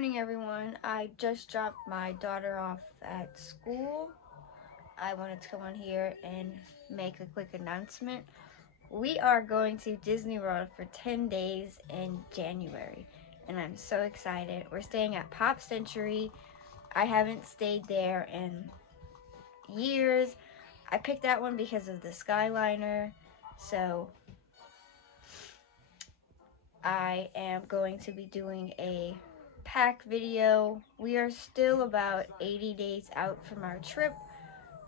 morning, everyone. I just dropped my daughter off at school. I wanted to come on here and make a quick announcement. We are going to Disney World for 10 days in January, and I'm so excited. We're staying at Pop Century. I haven't stayed there in years. I picked that one because of the Skyliner, so I am going to be doing a pack video. We are still about 80 days out from our trip,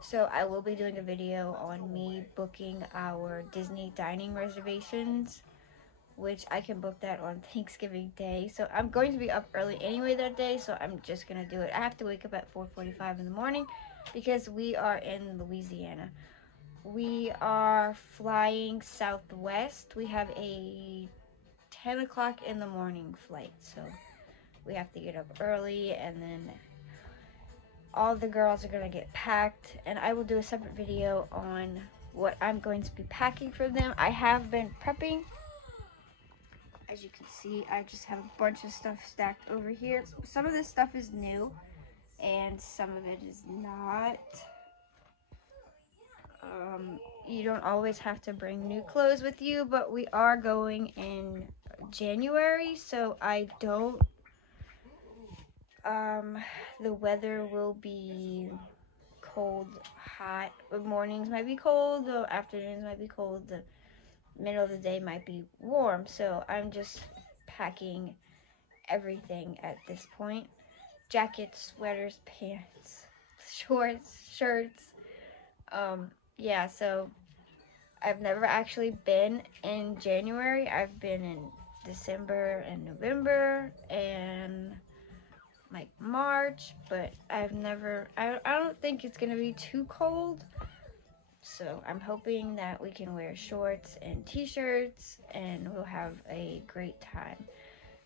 so I will be doing a video on me booking our Disney dining reservations, which I can book that on Thanksgiving Day. So I'm going to be up early anyway that day, so I'm just going to do it. I have to wake up at 4:45 in the morning because we are in Louisiana. We are flying Southwest. We have a 10 o'clock in the morning flight, so we have to get up early, and then all the girls are going to get packed, and I will do a separate video on what I'm going to be packing for them. I have been prepping. As you can see, I just have a bunch of stuff stacked over here. Some of this stuff is new and some of it is not. You don't always have to bring new clothes with you, but we are going in January, so I don't the weather will be cold, hot. The mornings might be cold, the afternoons might be cold, the middle of the day might be warm. So I'm just packing everything at this point. Jackets, sweaters, pants, shorts, shirts. Yeah, so I've never actually been in January. I've been in December and November and like March, but I don't think it's gonna be too cold. So I'm hoping that we can wear shorts and t-shirts and we'll have a great time.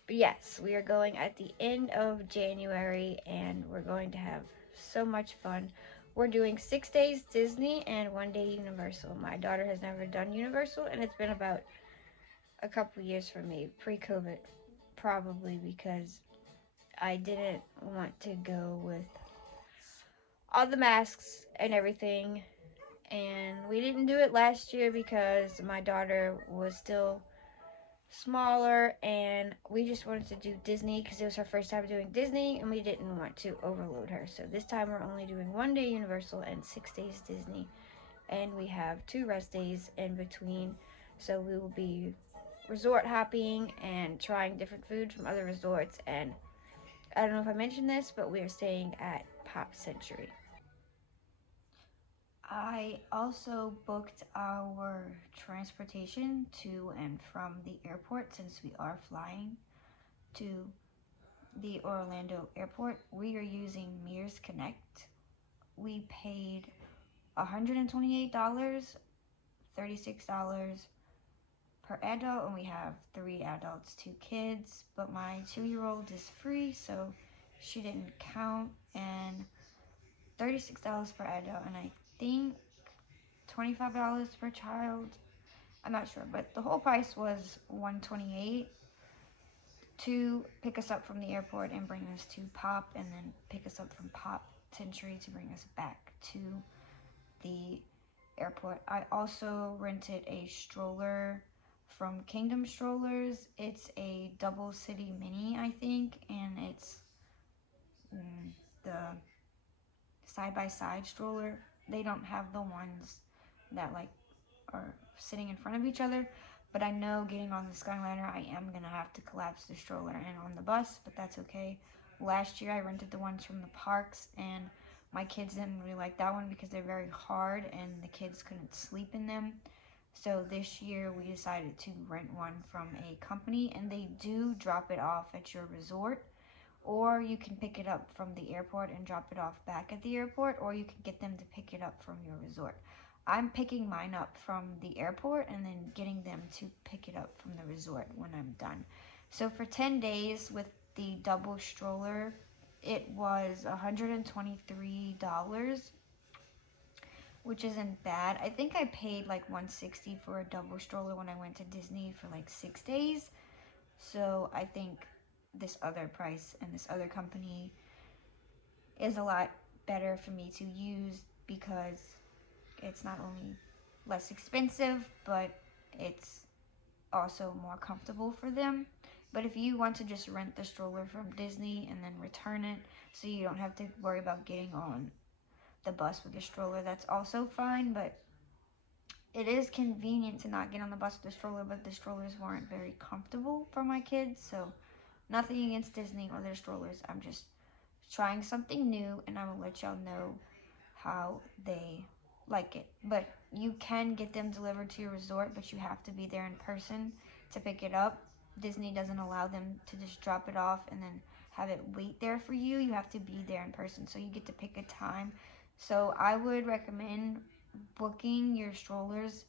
But yes, we are going at the end of January and we're going to have so much fun. We're doing 6 days Disney and 1 day Universal. My daughter has never done Universal, and it's been about a couple years for me, pre-COVID, probably because I didn't want to go with all the masks and everything. And we didn't do it last year because my daughter was still smaller and we just wanted to do Disney because it was her first time doing Disney and we didn't want to overload her. So this time we're only doing 1 day Universal and 6 days Disney. And we have 2 rest days in between. So we will be resort hopping and trying different foods from other resorts. And I don't know if I mentioned this, but we are staying at Pop Century. I also booked our transportation to and from the airport since we are flying to the Orlando airport. We are using Mears Connect. We paid $128, $36 per adult, and we have 3 adults, 2 kids, but my 2-year-old is free, so she didn't count, and $36 per adult, and I think $25 per child. I'm not sure, but the whole price was $128 to pick us up from the airport and bring us to Pop, and then pick us up from Pop Century to bring us back to the airport. I also rented a stroller from Kingdom Strollers. It's a double city mini, I think, and it's the side-by-side stroller. They don't have the ones that like are sitting in front of each other, but I know getting on the Skyliner I am gonna have to collapse the stroller and on the bus, but that's okay. Last year I rented the ones from the parks and my kids didn't really like that one because they're very hard and the kids couldn't sleep in them. So this year we decided to rent one from a company, and they do drop it off at your resort, or you can pick it up from the airport and drop it off back at the airport, or you can get them to pick it up from your resort. I'm picking mine up from the airport and then getting them to pick it up from the resort when I'm done. So for 10 days with the double stroller, it was $123, which isn't bad. I think I paid like $160 for a double stroller when I went to Disney for like 6 days. So I think this other price, and this other company is a lot better for me to use because it's not only less expensive, but it's also more comfortable for them. But if you want to just rent the stroller from Disney and then return it so you don't have to worry about getting on the bus with the stroller, that's also fine. But it is convenient to not get on the bus with the stroller, but the strollers weren't very comfortable for my kids. So nothing against Disney or their strollers. I'm just trying something new, and I will let y'all know how they like it. But you can get them delivered to your resort, but you have to be there in person to pick it up. Disney doesn't allow them to just drop it off and then have it wait there for you. You have to be there in person, so you get to pick a time. So I would recommend booking your strollers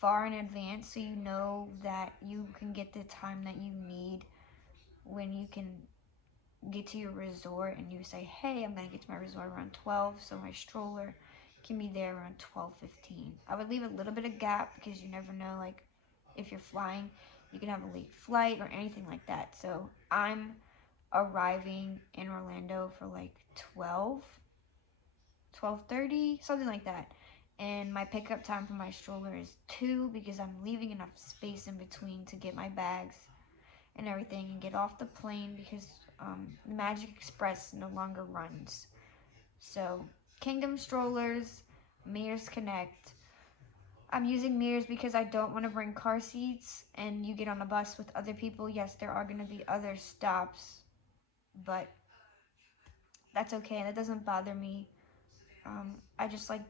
far in advance so you know that you can get the time that you need when you can get to your resort, and you say, hey, I'm going to get to my resort around 12, so my stroller can be there around 12:15. I would leave a little bit of gap because you never know, like, if you're flying, you can have a late flight or anything like that. So I'm arriving in Orlando for like 12:30, something like that. And my pickup time for my stroller is 2 because I'm leaving enough space in between to get my bags and everything and get off the plane because Magic Express no longer runs. So Kingdom strollers, Mears Connect. I'm using Mears because I don't want to bring car seats and you get on a bus with other people. Yes, there are going to be other stops, but that's okay. That doesn't bother me. I just like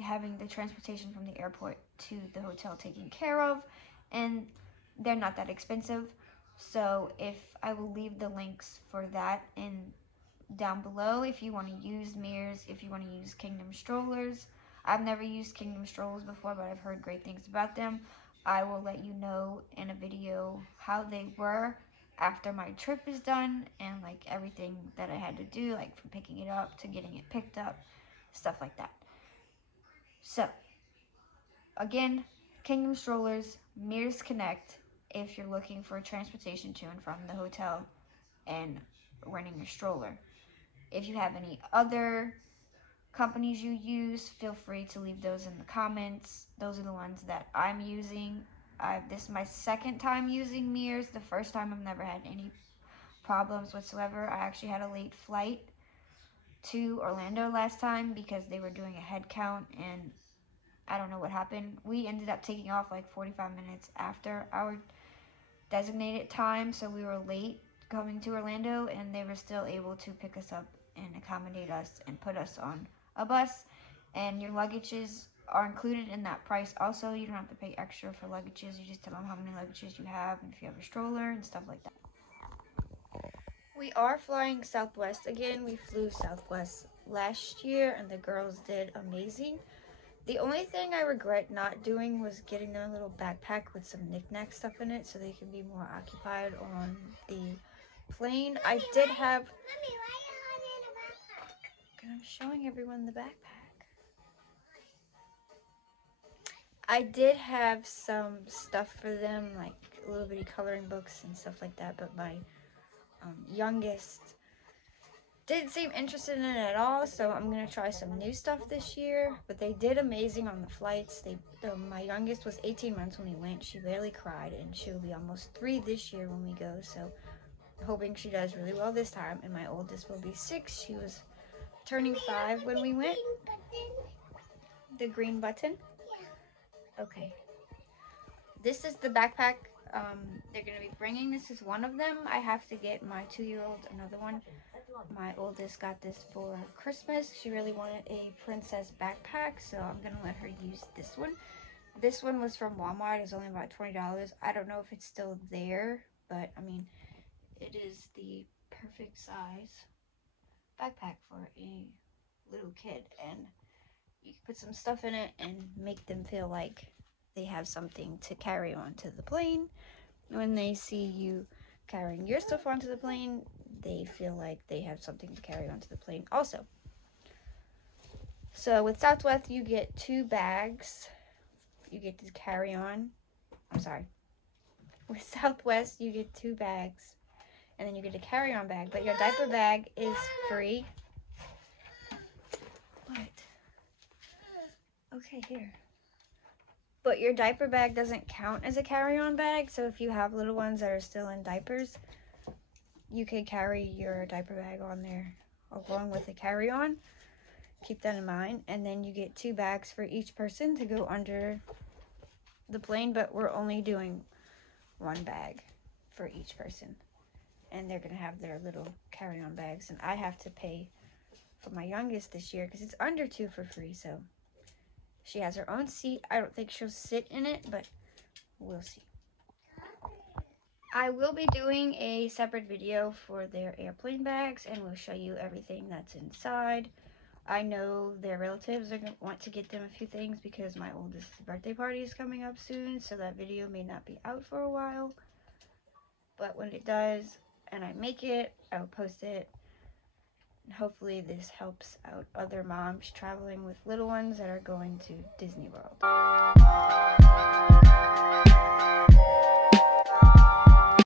having the transportation from the airport to the hotel taken care of, and they're not that expensive. So if I will leave the links for that in down below if you want to use Mears, if you want to use Kingdom strollers. I've never used Kingdom strollers before, but I've heard great things about them. I will let you know in a video how they were after my trip is done and like everything that I had to do, like from picking it up to getting it picked up, stuff like that. So again, Kingdom strollers, Mears Connect if you're looking for transportation to and from the hotel and renting a stroller. If you have any other companies you use, feel free to leave those in the comments. Those are the ones that I'm using. This is my second time using Mears. The first time I've never had any problems whatsoever. I actually had a late flight to Orlando last time because they were doing a head count and I don't know what happened. We ended up taking off like 45 minutes after our designated time, so we were late coming to Orlando, and they were still able to pick us up and accommodate us and put us on a bus. And your luggages are included in that price also. You don't have to pay extra for luggages. You just tell them how many luggages you have and if you have a stroller and stuff like that. We are flying Southwest again. We flew Southwest last year and the girls did amazing. The only thing I regret not doing was getting them a little backpack with some knick-knack stuff in it so they can be more occupied on the plane. I did have... I'm showing everyone the backpack. I did have some stuff for them, like little bitty coloring books and stuff like that, but my youngest didn't seem interested in it at all, so I'm gonna try some new stuff this year. But they did amazing on the flights. My youngest was 18 months when we went. She barely cried, and she will be almost 3 this year when we go, so hoping she does really well this time. And my oldest will be 6. She was turning 5 when we went. The green button? Yeah. Okay. This is the backpack they're gonna be bringing. This is one of them. I have to get my 2-year-old another one. My oldest got this for Christmas. She really wanted a princess backpack, so I'm gonna let her use this one. This one was from Walmart. It was only about $20. I don't know if it's still there, but I mean, it is the perfect size backpack for a little kid, and you can put some stuff in it and make them feel like they have something to carry onto the plane. When they see you carrying your stuff onto the plane, they feel like they have something to carry onto the plane also. So with Southwest, you get 2 bags. You get to carry on. I'm sorry. With Southwest, you get 2 bags. and then you get a carry-on bag. But your diaper bag is free. What? Okay, here. But your diaper bag doesn't count as a carry-on bag, so if you have little ones that are still in diapers, you can carry your diaper bag on there along with the carry-on. Keep that in mind. And then you get 2 bags for each person to go under the plane, but we're only doing 1 bag for each person. And they're gonna have their little carry-on bags, and I have to pay for my youngest this year because it's under 2 for free, so she has her own seat. I don't think she'll sit in it, but we'll see. I will be doing a separate video for their airplane bags, and we'll show you everything that's inside. I know their relatives are going to want to get them a few things because my oldest birthday party is coming up soon, so that video may not be out for a while. But when it does, and I make it, I will post it. And hopefully this helps out other moms traveling with little ones that are going to Disney World.